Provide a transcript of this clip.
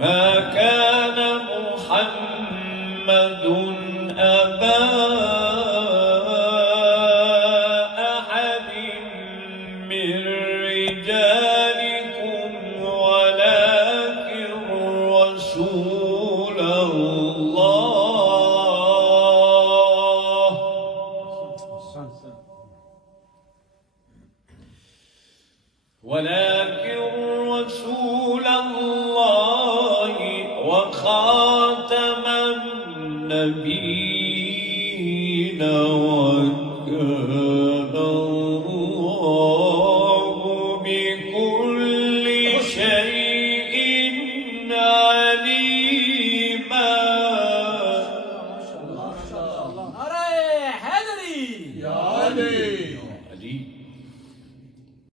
ما كان محمد أبا أحد من رجالكم ولكن رسول الله ولكن رسول